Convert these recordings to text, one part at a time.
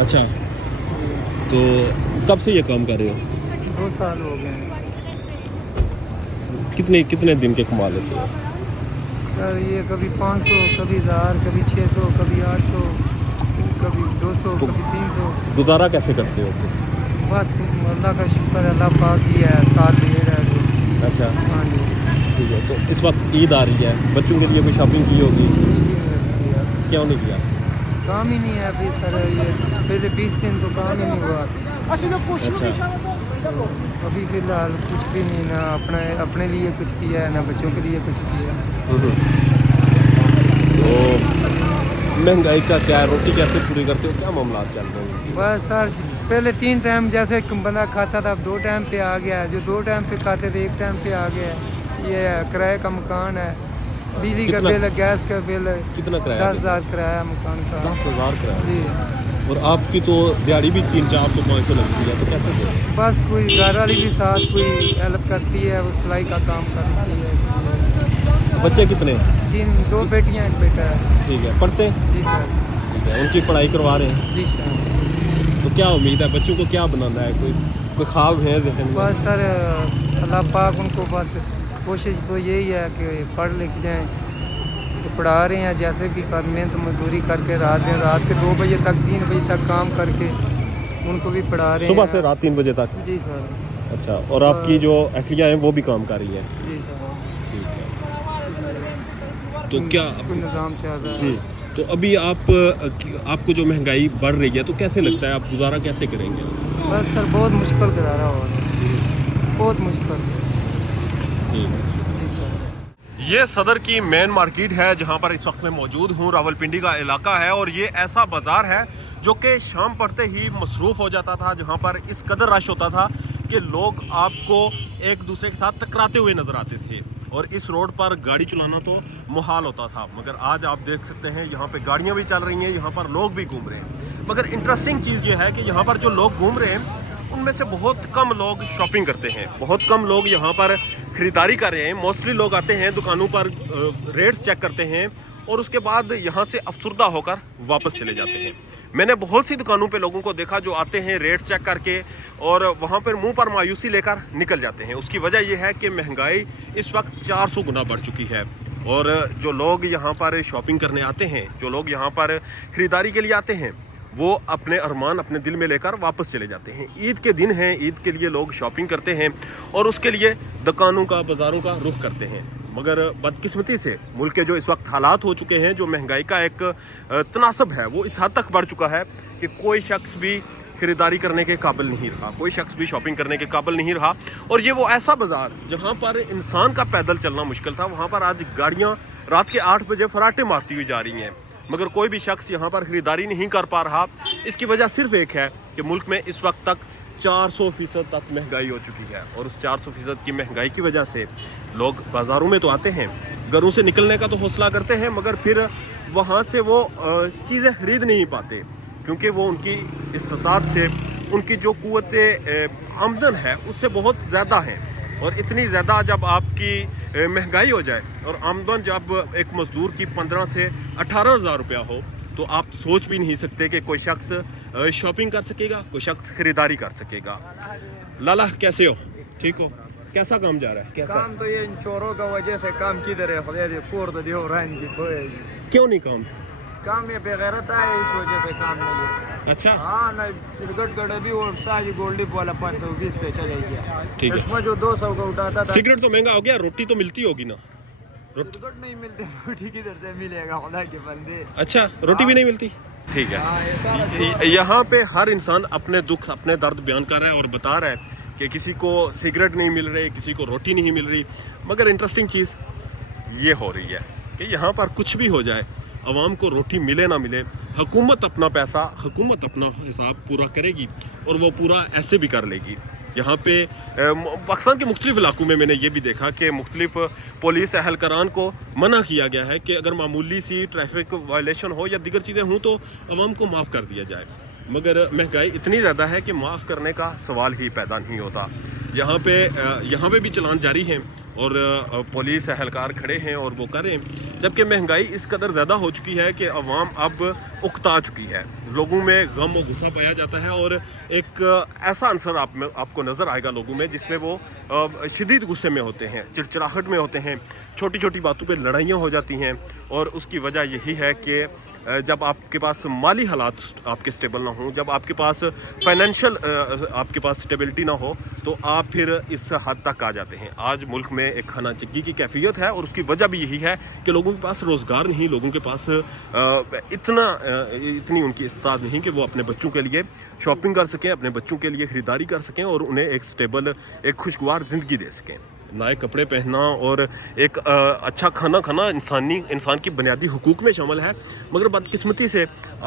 अच्छा, तो कब से ये काम कर रहे हो? 2 साल हो गए हैं कितने कितने दिन के कमा लेते हो? सर। ये कभी 500, कभी 1000, कभी 600, कभी 800, कभी 200, तो कभी 300। गुजारा कैसे करते हो? बस अल्लाह का शुक्र है, अल्लाह पाक ही है, साथ दे रहा है जो। अच्छा, हाँ जी। ठीक है। तो इस वक्त ईद आ रही है, बच्चों के लिए भी शॉपिंग की होगी, कुछ भी नहीं किया, क्यों नहीं किया? काम ही नहीं है अभी सर। ये पहले 20 दिन तो काम ही नहीं हुआ। अच्छा, तो अभी फ़िलहाल कुछ भी नहीं, ना अपने लिए कुछ किया है, ना बच्चों के लिए कुछ किया। तो महंगाई का क्या, रोटी कैसे पूरी करते हो, क्या मामला चल रहे हैं? बस सर, पहले 3 टाइम जैसे बंदा खाता था, अब 2 टाइम पे आ गया है। जो 2 टाइम पे खाते थे 1 टाइम पे आ गया है। ये किराए का मकान है, बिजली का कितना? बिल है, गैस का बिल है। कितना किराया? 10,000 किराया मकान का। 10,000 किराया। जी। और आपकी तो दिहाड़ी भी 300, 400, 500 लगती है, तो कैसे दो? बस कोई घर वाली भी साथ कोई हेल्प करती है, वो सिलाई का काम करती है। बच्चे कितने? 2 बेटियां 1 बेटा है। ठीक है, पढ़ते हैं? जी सर। ठीक है, उनकी पढ़ाई करवा रहे हैं। जी सर। तो क्या उम्मीद है, बच्चों को क्या बनाना है, कोई ख्वाब है जहन में? बस सर, अल्लाह पाक उनको बस कोशिश तो यही है कि पढ़ लिख जाएं। तो पढ़ा रहे हैं जैसे भी कर, मेहनत मजदूरी करके रात के 2 बजे तक 3 बजे तक काम करके उनको भी पढ़ा रहे हैं। सुबह से रात 3 बजे तक? जी सर। अच्छा, और आपकी जो अहलिया हैं वो भी काम कर रही है? जी सर। ठीक है। तो क्या कोई निज़ाम चल रहा है। तो अभी आपको जो महंगाई बढ़ रही है, तो कैसे लगता है, आप गुजारा कैसे करेंगे? बस सर, बहुत मुश्किल गुजारा हो रहा है, बहुत मुश्किल। ठीक है। जी सर। ये सदर की मेन मार्केट है जहाँ पर इस वक्त मैं मौजूद हूँ। रावलपिंडी का इलाका है और ये ऐसा बाज़ार है जो कि शाम पड़ते ही मसरूफ़ हो जाता था, जहाँ पर इस कदर रश होता था कि लोग आपको एक दूसरे के साथ टकराते हुए नज़र आते थे और इस रोड पर गाड़ी चलाना तो मुहाल होता था। मगर आज आप देख सकते हैं यहाँ पे गाड़ियाँ भी चल रही हैं, यहाँ पर लोग भी घूम रहे हैं। मगर इंटरेस्टिंग चीज़ ये है कि यहाँ पर जो लोग घूम रहे हैं उनमें से बहुत कम लोग शॉपिंग करते हैं, बहुत कम लोग यहाँ पर ख़रीदारी कर रहे हैं। मोस्टली लोग आते हैं दुकानों पर, रेट्स चेक करते हैं और उसके बाद यहाँ से अफसुर्दा होकर वापस चले जाते हैं। मैंने बहुत सी दुकानों पे लोगों को देखा जो आते हैं रेट्स चेक करके और वहाँ पर मुंह पर मायूसी लेकर निकल जाते हैं। उसकी वजह यह है कि महंगाई इस वक्त 400 गुना बढ़ चुकी है और जो लोग यहाँ पर शॉपिंग करने आते हैं, जो लोग यहाँ पर ख़रीदारी के लिए आते हैं, वो अपने अरमान अपने दिल में लेकर वापस चले जाते हैं। ईद के दिन हैं, ईद के लिए लोग शॉपिंग करते हैं और उसके लिए दुकानों का, बाज़ारों का रुख करते हैं। मगर बदकिस्मती से मुल्क के जो इस वक्त हालात हो चुके हैं, जो महंगाई का एक तनासब है वो इस हद तक बढ़ चुका है कि कोई शख्स भी ख़रीदारी करने के काबिल नहीं रहा, कोई शख्स भी शॉपिंग करने के काबिल नहीं रहा। और ये वो ऐसा बाज़ार जहाँ पर इंसान का पैदल चलना मुश्किल था, वहाँ पर आज गाड़ियाँ रात के 8 बजे फराटे मारती हुई जा रही हैं, मगर कोई भी शख्स यहाँ पर ख़रीदारी नहीं कर पा रहा। इसकी वजह सिर्फ एक है कि मुल्क में इस वक्त तक 400% तक महंगाई हो चुकी है और उस 400% की महंगाई की वजह से लोग बाज़ारों में तो आते हैं, घरों से निकलने का तो हौसला करते हैं, मगर फिर वहाँ से वो चीज़ें ख़रीद नहीं पाते क्योंकि वो उनकी इस्तात से, उनकी जो क़ुव्वत आमदन है उससे बहुत ज़्यादा है। और इतनी ज़्यादा जब आपकी महंगाई हो जाए और आमदन जब एक मज़दूर की 15 से 18,000 रुपया हो, तो आप सोच भी नहीं सकते कि कोई शख्स शॉपिंग कर सकेगा, कोई शख्स ख़रीदारी कर सकेगा। लाला कैसे हो? ठीक हो? कैसा काम जा रहा है? कैसा काम तो ये इन चोरों का वजह से काम किधर है, खुदा दे कोर तो दियो रहन की क्यों नहीं काम ये बेगैरत है, इस वजह से काम नहीं है। अच्छा, हाँ ना, सिगरेट गड़े भी वो उस्ताद गोल्डी वाला 520 पे चले गया। ठीक है। इसमें जो 200 का उठाता था। सिगरेट तो महंगा हो गया, रोटी तो मिलती होगी ना? सिगरेट नहीं मिलते, रोटी किधर से मिलेगा खुदा के बंदे। अच्छा, रोटी भी नहीं मिलती? ठीक है। हाँ, ये सारा यहाँ पे हर इंसान अपने दुख, अपने दर्द बयान कर रहा है और बता रहा है कि किसी को सिगरेट नहीं मिल रही, किसी को रोटी नहीं मिल रही। मगर इंटरेस्टिंग चीज़ ये हो रही है कि यहाँ पर कुछ भी हो जाए, आवाम को रोटी मिले ना मिले, हुकूमत अपना पैसा, हुकूमत अपना हिसाब पूरा करेगी और वो पूरा ऐसे भी कर लेगी। यहाँ पे पाकिस्तान के मुख्तलिफ इलाकों में मैंने ये भी देखा कि मुख्तलिफ पुलिस एहलकारान को मना किया गया है कि अगर मामूली सी ट्रैफिक वायलेशन हो या दीगर चीज़ें हों तो आवाम को माफ़ कर दिया जाए। मगर महंगाई इतनी ज़्यादा है कि माफ़ करने का सवाल ही पैदा नहीं होता। यहाँ पे भी चलान जारी हैं اور پولیس اہلکار کھڑے ہیں اور وہ کریں، جبکہ مہنگائی اس قدر زیادہ ہو چکی ہے کہ عوام اب اکتا چکی ہے، لوگوں میں غم و غصہ پایا جاتا ہے، اور ایک ایسا عنصر آپ کو نظر آئے گا لوگوں میں جس میں وہ شدید غصے میں ہوتے ہیں، چڑچڑاہٹ میں ہوتے ہیں، چھوٹی چھوٹی باتوں پہ لڑائیاں ہو جاتی ہیں، اور اس کی وجہ یہی ہے کہ جب آپ کے پاس مالی حالات آپ کے سٹیبل نہ ہوں، جب آپ کے پاس فائنینشیل آپ کے پاس سٹیبلٹی نہ ہو، تو آپ پھر اس حد تک آ جاتے ہیں۔ آج ملک میں ایک کھانا چگی کی کیفیت ہے، اور اس کی وجہ بھی یہی ہے کہ لوگوں کے پاس روزگار نہیں، لوگوں کے پاس اتنی ان کی استطاعت نہیں کہ وہ اپنے بچوں کے لیے شاپنگ کر سکیں، اپنے بچوں کے لیے خریداری کر سکیں، اور انہیں ایک سٹیبل، ایک خوشگوار زندگی دے سکیں۔ نئے کپڑے پہننا اور ایک اچھا کھانا کھانا انسان کی بنیادی حقوق میں شامل ہے، مگر بدقسمتی سے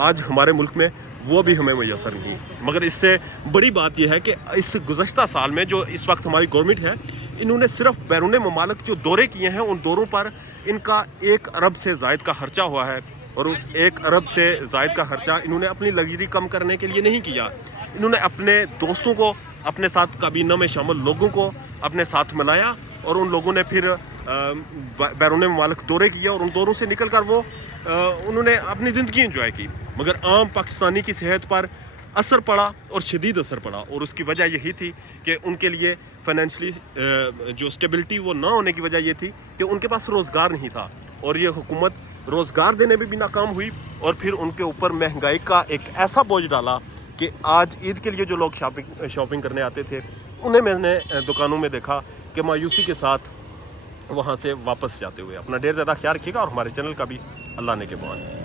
آج ہمارے ملک میں وہ بھی ہمیں میسر نہیں۔ مگر اس سے بڑی بات یہ ہے کہ اس گزشتہ سال میں جو اس وقت ہماری گورنمنٹ ہے، انہوں نے صرف بیرون ممالک جو دورے کیے ہیں، ان دوروں پر ان کا 1 ارب سے زائد کا خرچہ ہوا ہے، اور اس 1 ارب سے زائد کا خرچہ انہوں نے اپنی لگزری کم کرنے کے لیے نہیں کیا، انہوں نے اپنے دوستوں کو، اپنے ساتھ کابینہ میں شامل لوگوں کو اپنے ساتھ منایا، اور ان لوگوں نے پھر بیرون ممالک دورے کیا، اور ان دوروں سے نکل کر وہ انہوں نے اپنی زندگی انجوائے کی، مگر عام پاکستانی کی صحت پر اثر پڑا، اور شدید اثر پڑا، اور اس کی وجہ یہی تھی کہ ان کے لیے فائنینشلی جو سٹیبلٹی وہ نہ ہونے کی وجہ یہ تھی کہ ان کے پاس روزگار نہیں تھا، اور یہ حکومت روزگار دینے میں بھی ناکام ہوئی، اور پھر ان کے اوپر مہنگائی کا ایک ایسا بوجھ ڈالا کہ آج عید کے لیے جو لوگ شاپنگ کرنے آتے تھے، انہیں میں نے دکانوں میں دیکھا کہ مایوسی کے ساتھ وہاں سے واپس جاتے ہوئے۔ اپنا ڈھیر زیادہ خیال رکھیے گا، اور ہمارے چینل کا بھی اللہ نے کے بہت